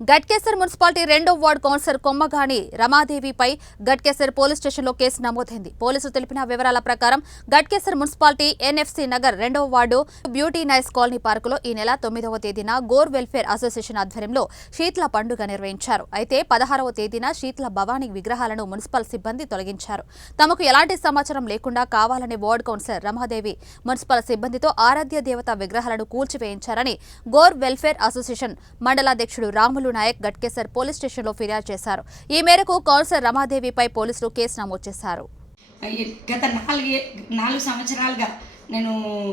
Ghatkesar municipality రెండో ward councillor Kommagani రమాదేవిపై Ghatkesar police స్టేషన్లో కేసు నమోదైంది. పోలీసులు తెలిపిన వివరాల ప్రకారం గట్కేసర్ మున్సిపాలిటీ ఎన్ఎఫ్సి నగర్ రెండో వార్డు బ్యూటీ నైస్ కాలనీ పార్కులో ఈ నెల తొమ్మిదవ తేదీన గోర్ వెల్ఫేర్ అసోసియేషన్ ఆధ్వర్యంలో శీతల పండుగ నిర్వహించారు. అయితే పదహారవ తేదీన శీతల భవానీ విగ్రహాలను మున్సిపల్ సిబ్బంది తొలగించారు. తమకు ఎలాంటి సమాచారం లేకుండా కావాలనే వార్డు కౌన్సిలర్ రమాదేవి మున్సిపల్ సిబ్బందితో ఆరాధ్య దేవత విగ్రహాలను కూల్చివేయించారని గోర్ వెల్ఫేర్ అసోసియేషన్ మండలాధ్యక్షుడు రాములు నాయక్ గట్కేసర్ పోలీస్ స్టేషన్లో ఫిర్యాదు చేశారు. ఈ మేరకు కౌన్సిలర్ రమాదేవిపై పోలీసులు కేసు నమోదు చేశారు. గత నాలుగే నాలుగు సంవత్సరాలుగా నేను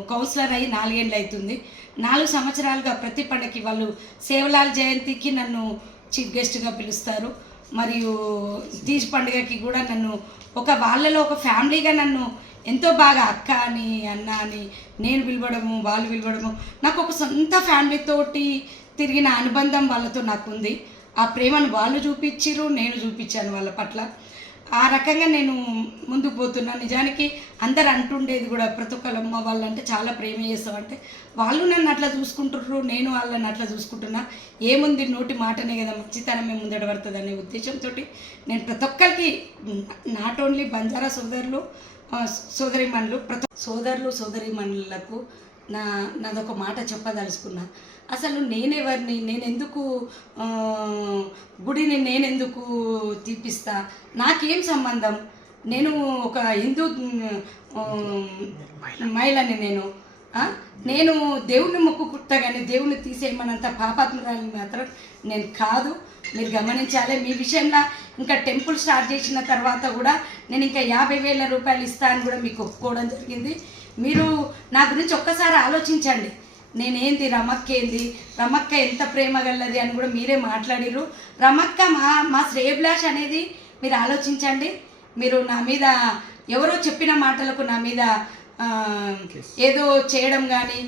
కౌన్సిలర్ అయ్యి నాలుగేళ్ళు అవుతుంది. నాలుగు సంవత్సరాలుగా ప్రతి పండగకి వాళ్ళు సేవలాల్ జయంతికి నన్ను చీఫ్ గెస్ట్గా పిలుస్తారు. మరియు తీజ్ పండుగకి కూడా నన్ను ఒక వాళ్ళలో ఒక ఫ్యామిలీగా నన్ను ఎంతో బాగా అక్క అని అన్న అని నేను పిలవడము వాళ్ళు పిలవడము నాకు ఒక సొంత ఫ్యామిలీతోటి తిరిగిన అనుబంధం వాళ్ళతో నాకు ఉంది ఆ ప్రేమను వాళ్ళు చూపించిర్రు నేను చూపించాను వాళ్ళ పట్ల. ఆ రకంగా నేను ముందుకు పోతున్నా. నిజానికి అందరు అంటుండేది కూడా ప్రతి ఒక్కరు అమ్మ వాళ్ళంటే చాలా ప్రేమ చేస్తామంటే వాళ్ళు నన్ను అట్లా చూసుకుంటుర్రు నేను వాళ్ళని అట్లా చూసుకుంటున్నా. ఏముంది నోటి మాటనే కదా మంచితనమే ముందడ పడుతుంది అనే ఉద్దేశంతో నేను ప్రతి ఒక్కరికి నాట్ ఓన్లీ బంజారా సోదరులు ఆ, సోదరిమణులు ప్రతి సోదరులు సోదరిమణులకు నా నాదొక మాట చెప్పదలుచుకున్నా. అసలు నేనెవరిని నేనెందుకు గుడిని నేనెందుకు తీపిస్తా? నాకేం సంబంధం? నేను ఒక హిందూ మహిళని నేను నేను దేవుని మొక్కుకుంటా కానీ దేవుని తీసేయమనంత పాపాత్మరాలని మాత్రం నేను కాదు. మీరు గమనించాలి మీ విషయంలో ఇంకా టెంపుల్ స్టార్ట్ చేసిన తర్వాత కూడా నేను ఇంకా యాభై వేల రూపాయలు ఇస్తా అని కూడా మీకు ఒప్పుకోవడం జరిగింది. మీరు నా గురించి ఒక్కసారి ఆలోచించండి. నేనేంది రమక్క ఏంది రమక్క ఎంత ప్రేమ గలది అని కూడా మీరే మాట్లాడిరు రమక్క మా మా శ్రేయభిలాష్ అనేది మీరు ఆలోచించండి. మీరు నా మీద ఎవరో చెప్పిన మాటలకు నా మీద ఏదో చేయడం కానీ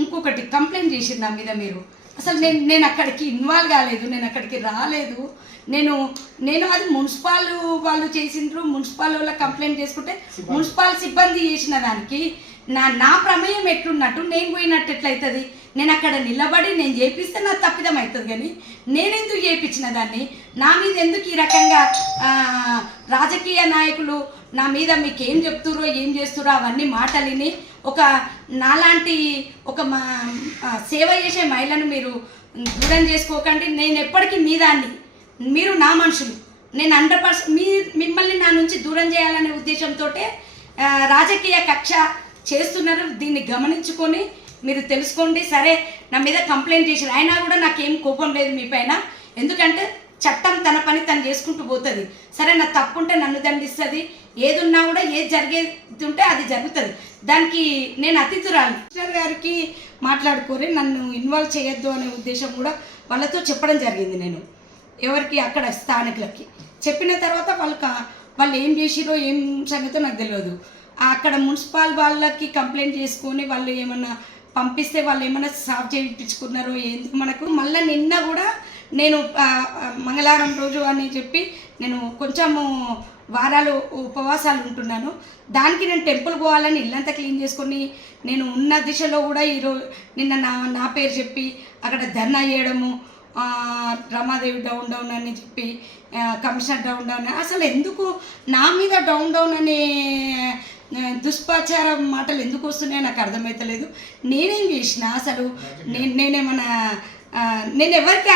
ఇంకొకటి కంప్లైంట్ చేసింది నా మీద మీరు. అసలు నేను నేను అక్కడికి ఇన్వాల్వ్ కాలేదు నేను అక్కడికి రాలేదు. నేను నేను అది మున్సిపాల్ వాళ్ళు చేసిండ్రు మున్సిపాల్ వాళ్ళ కంప్లైంట్ చేసుకుంటే మున్సిపాల్ సిబ్బంది చేసిన దానికి నా నా ప్రమేయం ఎట్లున్నట్టు నేను పోయినట్టు ఎట్లయితుంది? నేను అక్కడ నిలబడి నేను చేపిస్తే నా తప్పిదం అవుతుంది కానీ నేనెందుకు చేయించిన దాన్ని? నా మీద ఎందుకు ఈ రకంగా రాజకీయ నాయకులు నా మీద మీకు ఏం చెప్తుర్రో ఏం చేస్తుర్రో అవన్నీ మాటలిని ఒక నాలాంటి ఒక సేవ చేసే మహిళను మీరు దూరం చేసుకోకండి. నేను ఎప్పటికీ మీ దాన్ని మీరు నా మనుషులు. నేను హండ్రెడ్ పర్సెంట్ మీ మిమ్మల్ని నా నుంచి దూరం చేయాలనే ఉద్దేశంతో రాజకీయ కక్ష చేస్తున్నారు. దీన్ని గమనించుకొని మీరు తెలుసుకోండి. సరే నా మీద కంప్లైంట్ చేసారు అయినా కూడా నాకేం కోపం లేదు మీ పైన. ఎందుకంటే చట్టం తన పని తను చేసుకుంటూ పోతుంది. సరే నా తప్పు ఉంటే నన్ను దండిస్తుంది. ఏదున్నా కూడా ఏది జరిగేది ఉంటే అది జరుగుతుంది. దానికి నేను అతిథురాలు. కమిషనర్ గారికి మాట్లాడుకోరే నన్ను ఇన్వాల్వ్ చేయొద్దు అనే ఉద్దేశం కూడా వాళ్ళతో చెప్పడం జరిగింది నేను. ఎవరికి అక్కడ స్థానికులకి. చెప్పిన తర్వాత వాళ్ళు వాళ్ళు ఏం చేసిరో ఏం సంగతో నాకు తెలియదు అక్కడ మున్సిపాల్ వాళ్ళకి కంప్లైంట్ చేసుకొని వాళ్ళు ఏమన్నా పంపిస్తే వాళ్ళు ఏమైనా సాఫ్ చేయించుకున్నారో ఏంది మనకు. మళ్ళీ నిన్న కూడా నేను మంగళవారం రోజు అని చెప్పి నేను కొంచెము వారాలు ఉపవాసాలు ఉంటున్నాను. దానికి నేను టెంపుల్ పోవాలని ఇల్లంతా క్లీన్ చేసుకొని నేను ఉన్న దిశలో కూడా ఈరోజు నిన్న నా నా పేరు చెప్పి అక్కడ ధర్నా చేయడము రమాదేవి డౌన్ డౌన్ అని చెప్పి కమిషనర్ డౌన్ డౌన్ అని. అసలు ఎందుకు నా మీద డౌన్ డౌన్ అనే దుష్పాచార మాటలు ఎందుకు వస్తున్నాయో నాకు అర్థమవుతలేదు నేనేం చేసిన అసలు నేను నేనేమన్నా నేను ఎవరికి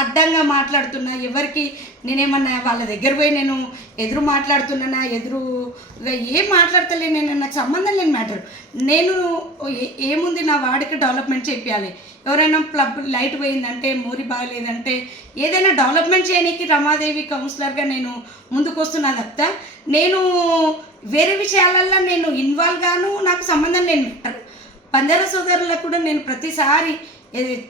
అడ్డంగా మాట్లాడుతున్నా ఎవరికి నేనేమన్నా వాళ్ళ దగ్గర పోయి నేను ఎదురు మాట్లాడుతున్నానా ఎదురు ఏం మాట్లాడతలే నేను నాకు సంబంధం లేని మ్యాటర్. నేను ఏముంది నా వాడికి డెవలప్మెంట్ చేయాలి ఎవరైనా ప్లబ్ లైట్ పోయిందంటే మూరి బాగలేదంటే ఏదైనా డెవలప్మెంట్ చేయడానికి రమాదేవి కౌన్సిలర్గా నేను ముందుకు వస్తున్నా తప్ప నేను వేరే విషయాలల్లో నేను ఇన్వాల్వ్ గాను నాకు సంబంధం లేని మ్యాటర్. సోదరులకు కూడా నేను ప్రతిసారి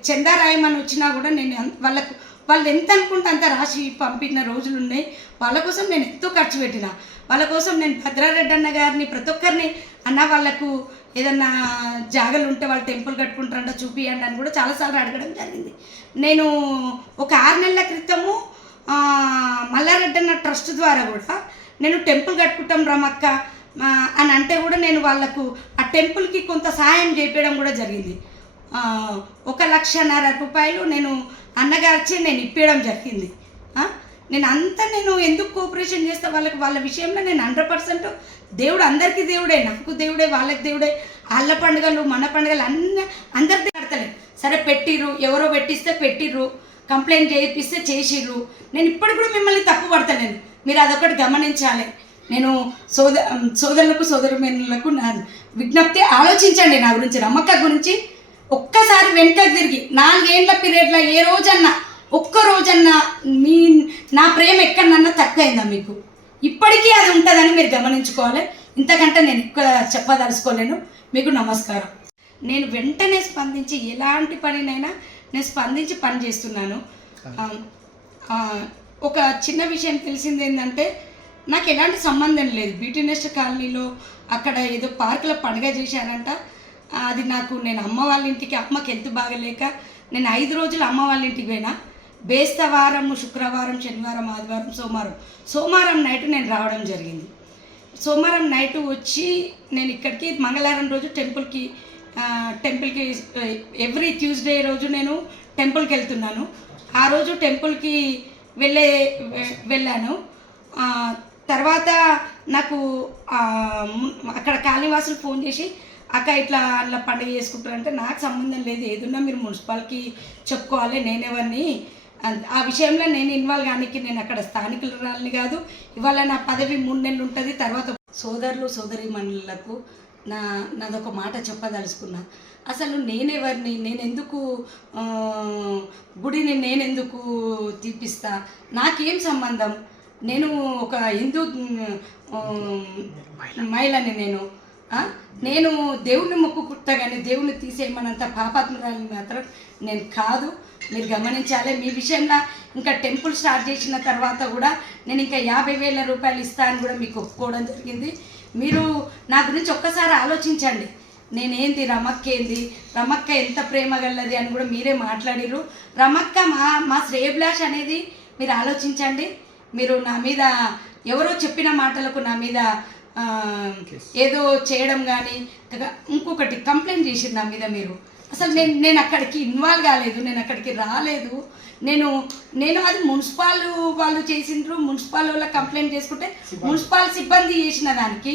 చందా రాయమని వచ్చినా కూడా నేను వాళ్ళకు వాళ్ళు ఎంత అనుకుంటే అంత రాసి పంపిన రోజులు ఉన్నాయి. వాళ్ళ కోసం నేను ఎంతో ఖర్చు పెట్టిన. వాళ్ళ కోసం నేను భద్రారెడ్డి అన్న గారిని ప్రతి ఒక్కరిని అన్న వాళ్ళకు ఏదన్నా జాగలు ఉంటే వాళ్ళు టెంపుల్ కట్టుకుంటారంట చూపియండి అని కూడా చాలాసార్లు అడగడం జరిగింది. నేను ఒక ఆరు నెలల క్రితము మల్లారెడ్డి అన్న ట్రస్ట్ ద్వారా కూడా నేను టెంపుల్ కట్టుకుంటాం రమక్క అని అంటే కూడా నేను వాళ్ళకు ఆ టెంపుల్కి కొంత సహాయం చేపించడం కూడా జరిగింది. ఒక లక్షన్నర రూపాయలు నేను అన్నగారిచి నేను ఇప్పేయడం జరిగింది. నేను అంతా నేను ఎందుకు కోఆపరేషన్ చేస్తా? వాళ్ళకి వాళ్ళ విషయంలో నేను హండ్రెడ్ పర్సెంట్ దేవుడు అందరికీ దేవుడే నాకు దేవుడే వాళ్ళకి దేవుడే. వాళ్ళ పండుగలు మన పండుగలు అన్ని అందరిది కడతలేదు సరే పెట్టిర్రు ఎవరో పెట్టిస్తే పెట్టిర్రు కంప్లైంట్ చేయిస్తే చేసిర్రు. నేను ఇప్పుడు కూడా మిమ్మల్ని తప్పు పడతలేను. మీరు అదొకటి గమనించాలి. నేను సోద సోదరులకు సోదరులకు నా విజ్ఞప్తి ఆలోచించండి నా గురించి నమ్మక గురించి. ఒక్కసారి వెనకకు తిరిగి నాలుగేండ్ల పీరియడ్లో ఏ రోజన్నా ఒక్క రోజన్నా మీ నా ప్రేమ ఎక్కడన్నా తక్కువైందా మీకు? ఇప్పటికీ అది ఉంటుందని మీరు గమనించుకోవాలి. ఇంతకంటే నేను ఎక్కువ చెప్పదలుచుకోలేను. మీకు నమస్కారం. నేను వెంటనే స్పందించి ఎలాంటి పనినైనా నేను స్పందించి పని చేస్తున్నాను. ఒక చిన్న విషయం తెలిసింది ఏంటంటే నాకు ఎలాంటి సంబంధం లేదు. బ్యూటీ నెస్ట్ కాలనీలో అక్కడ ఏదో పార్కులో పండుగ చేశారంట. అది నాకు నేను అమ్మ వాళ్ళ ఇంటికి అమ్మకి హెల్త్ బాగలేక నేను ఐదు రోజులు అమ్మ వాళ్ళ ఇంటికి పోయినా. బేస్తవారం శుక్రవారం శనివారం ఆదివారం సోమవారం. సోమవారం నైట్ నేను రావడం జరిగింది. సోమవారం నైట్ వచ్చి నేను ఇక్కడికి మంగళవారం రోజు టెంపుల్కి టెంపుల్కి ఎవ్రీ ట్యూస్డే రోజు నేను టెంపుల్కి వెళ్తున్నాను. ఆ రోజు టెంపుల్కి వెళ్ళే వెళ్ళాను. తర్వాత నాకు అక్కడ కాళీవాసులు ఫోన్ చేసి అక్క ఇట్లా అట్లా పండుగ చేసుకుంటారంటే నాకు సంబంధం లేదు. ఏదున్నా మీరు మున్సిపాలిటీ చెప్పుకోవాలి నేనెవరిని. ఆ విషయంలో నేను ఇన్వాల్వ్ కానికి నేను అక్కడ స్థానికులని కాదు. ఇవాళ నా పదవి మూడు నెలలు ఉంటుంది తర్వాత సోదరులు సోదరిమణులకు నా నాదొక మాట చెప్పదలుచుకున్నా. అసలు నేనెవరిని నేనెందుకు గుడిని నేనెందుకు తీపిస్తా? నాకేం సంబంధం? నేను ఒక హిందూ మహిళని నేను. నేను దేవుణ్ణి మొక్కుకుంటా కానీ దేవుణ్ణి తీసేయమనంత పాపాత్మరాలు మాత్రం నేను కాదు. మీరు గమనించాలి మీ విషయంలో ఇంకా టెంపుల్ స్టార్ట్ చేసిన తర్వాత కూడా నేను ఇంకా యాభై వేల రూపాయలు ఇస్తా అని కూడా మీకు ఒప్పుకోవడం జరిగింది. మీరు నా గురించి ఒక్కసారి ఆలోచించండి. నేనేంది రమక్క ఏంది రమక్క ఎంత ప్రేమ గలది అని కూడా మీరే మాట్లాడిరు రమక్క మా మా శ్రేయభిలాష్ అనేది మీరు ఆలోచించండి. మీరు నా మీద ఎవరో చెప్పిన మాటలకు నా మీద ఏదో చేయడం కానీ ఇంకొకటి కంప్లైంట్ చేసింది నా మీద మీరు. అసలు నేను నేను అక్కడికి ఇన్వాల్వ్ కాలేదు నేను అక్కడికి రాలేదు. నేను నేను అది మున్సిపాల్ వాళ్ళు చేసిండ్రు మున్సిపాల్ వాళ్ళ కంప్లైంట్ చేసుకుంటే మున్సిపాల్ సిబ్బంది చేసిన దానికి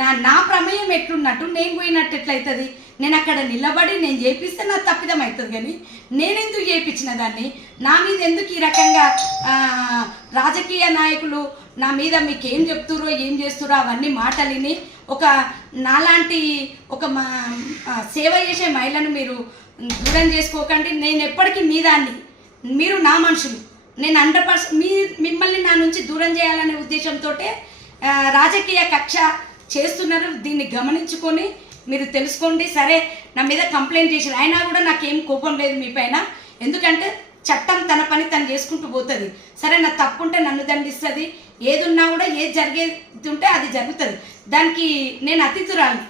నా నా ప్రమేయం ఎట్లున్నట్టు నేను పోయినట్టు ఎట్లయితుంది? నేను అక్కడ నిలబడి నేను చేపిస్తే నా తప్పిదం అవుతుంది కానీ నేనెందుకు చేయించిన దాన్ని? నా మీద ఎందుకు ఈ రకంగా రాజకీయ నాయకులు నా మీద మీకు ఏం చెప్తురో ఏం చేస్తురో అవన్నీ మాటలిని ఒక నాలాంటి ఒక మా సేవ చేసే మహిళను మీరు దూరం చేసుకోకండి. నేను ఎప్పటికీ మీ దాన్ని మీరు నా మనుషులు. నేను హండ్రెడ్ పర్సెంట్ మీ మిమ్మల్ని నా నుంచి దూరం చేయాలనే ఉద్దేశంతో రాజకీయ కక్ష చేస్తున్నారు. దీన్ని గమనించుకొని మీరు తెలుసుకోండి. సరే నా మీద కంప్లైంట్ చేసారు అయినా కూడా నాకేం కోపం లేదు మీ పైన. ఎందుకంటే చట్టం తన పని తను చేసుకుంటూ పోతుంది. సరే నా తప్పు ఉంటే నన్ను దండిస్తుంది. ఏదున్నా కూడా ఏది జరిగేది ఉంటే అది జరుగుతుంది. దానికి నేను అతిథురాలి